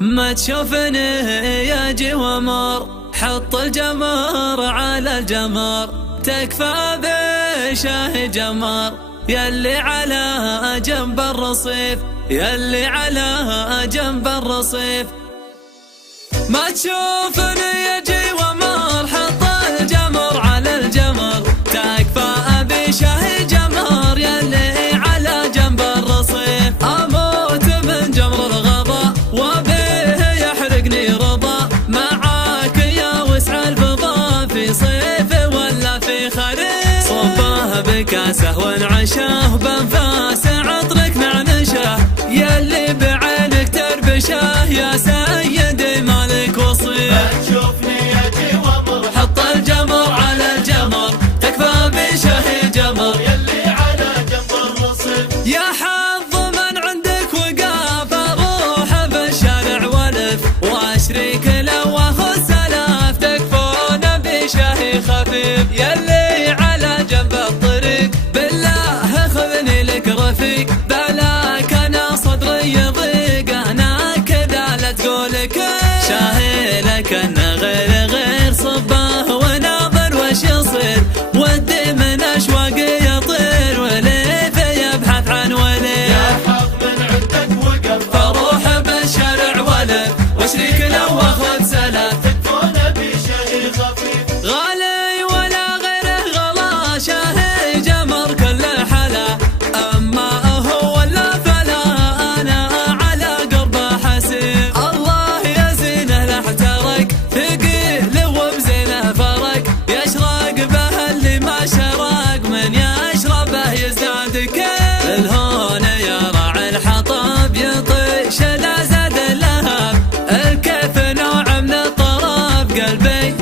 ما تشوفني يجي ومر، حط الجمر على الجمر، تكفى بشاه جمر، يلي على جنب الرصيف، يلي على جنب الرصيف. ما تشوفني يجي ومر، حط الجمر على الجمر، تكفى بشاه جمر، يلي على جنب الرصيف. اموت من جمر الغضا وبه يحرقني رضا، معاك يا وسع الفضا، في صيف ولا في خريف. صباه بكاسه وانعشاه، بانفاسه عطرك نعنشه، يلي بعينك تربشه، يا سيدي مالك وصيف. ما تشوفني يجي ومر، حط الجمر على الجمر، تكفى بشاه جمر، يلي على جنب الرصيف. يا حظ من عندك وقاف، اروح بالشارع والف، واشريك له واخذ سلاف، تكفون بشاه خفيف، يلي على جنب الطريق، بالله خذني لك رفيق، بلاك انا صدري يضيق، انا كذا لا تقولك شاهي لك انه غير صباه وناظر وش يصير، ودي من اشواقي يطير، وليف يبحث عن وليف. يا حظ من عندك وقف، فاروح بالشارع ولف، واشريك له واخذ سلف، تكفون بشاه خفيف. غالي ولا غيره غلا، شاهي جمر كل حلا، اما هو ولا فلا، انا على قربه حسيب. الله يزينه له احترق، ثقيل وبزينه فرق، يشرق به اللي ما شرق، من يشربه يزداد كيف. الهون يا راعي الحطب، يطيش لا زاد اللهب، الكيف نوع من الطرب، قلبي